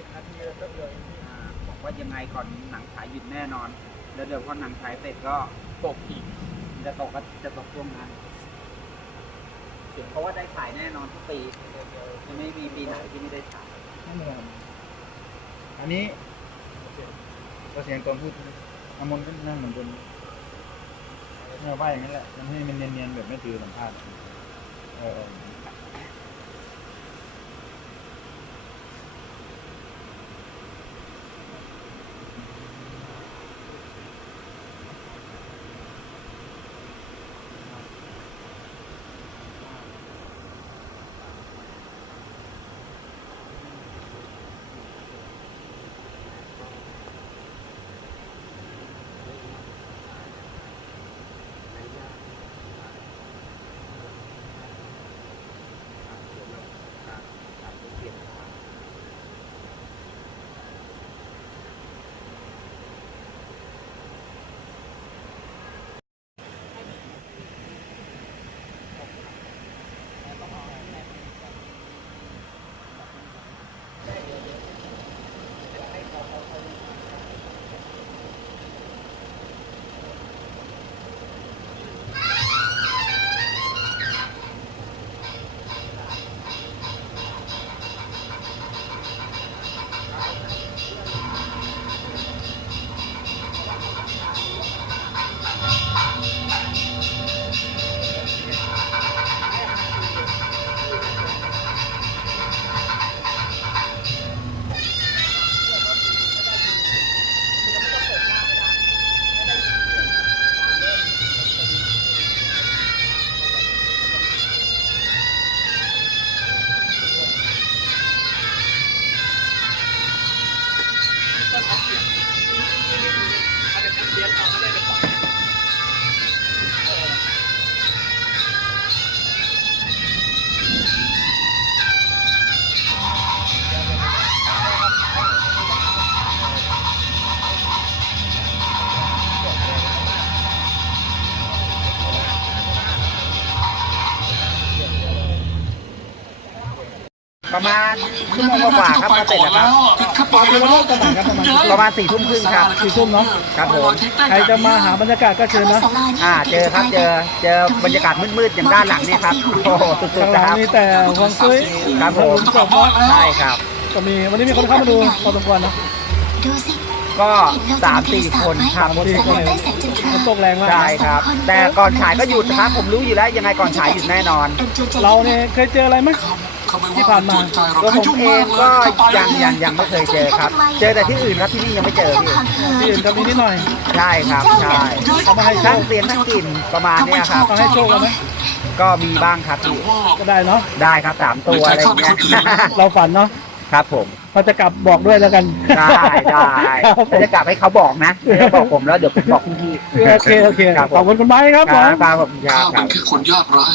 สิบนาทีแล้วก็เลยบอกว่ายังไงก่อนหนังฉายหยุดแน่นอน แล้วเดี๋ยวพอหนังฉายเสร็จก็ตกอีก จะตกก็จะตกช่วงนั้นเพราะว่าได้ฉายแน่นอนทุกปีจะไม่มีปีไหนที่ไม่ได้ฉายนั่นองอันนี้ก็เสียงกอนพูดน้ำมนก็นั่งเหมือนเดิมเนี่ยว่าอย่างนั้นแหละมันให้มันเนียนๆแบบไม่ถือสัมภาษณ์เออ ประมาณชั่วโมงกว่าๆครับก็เสร็จแล้วครับครับปล่อยไปแล้วประมาณครับประมาณประมาณสี่ทุ่มครึ่งครับสี่ทุ่มเนาะครับผมใครจะมาหาบรรยากาศก็เชิญนะอ่าเจอครับเจอเจอบรรยากาศมืดๆอย่างด้านหลังเนี่ยครับโอ้โหสุดข้างๆหลันะงครับมีแต่ฮวงซุยครับผมหลุมศพเนาะใช่ครับ ก็มีวันนี้มีคนเข้ามาดูพอสมควรนะดูสิก็สามสี่คนครับสามสี่คนเลยมันตกแรงมาก ใช่ครับ แต่ก่อนฉายก็หยุดนะครับผมรู้อยู่แล้วยังไงก่อนฉายหยุดแน่นอน เราเนี่ยเคยเจออะไรไหม ที่ผ่านมาตัวผมเองก็ยังยังยังไม่เคยเจอครับ เจอแต่ที่อื่นครับที่นี่ยังไม่เจอพี่ที่อื่นก็มีนิดหน่อย ใช่ครับใช่เขามาให้โชทั้งคเสียงทั้งกลิ่นประมาณเนี้ยครับเขาให้โชคกันไหมก็มีบ้างครับพี่ก็ได้เนาะได้ครับสามตัวอะไรอย่างเงี้ยเราฝันเนาะครับผมเราจะกลับบอกด้วยแล้วกัน ได้ได้ครับผมจะกลับให้เขาบอกนะไม่ต้องบอกผมแล้วเดี๋ยวผมบอกพี่โอเคโอเคครับขอบคุณคุณไม้ครับคผรัมบครับผมคข้ารับคเป็รันบแค่คนยากไร้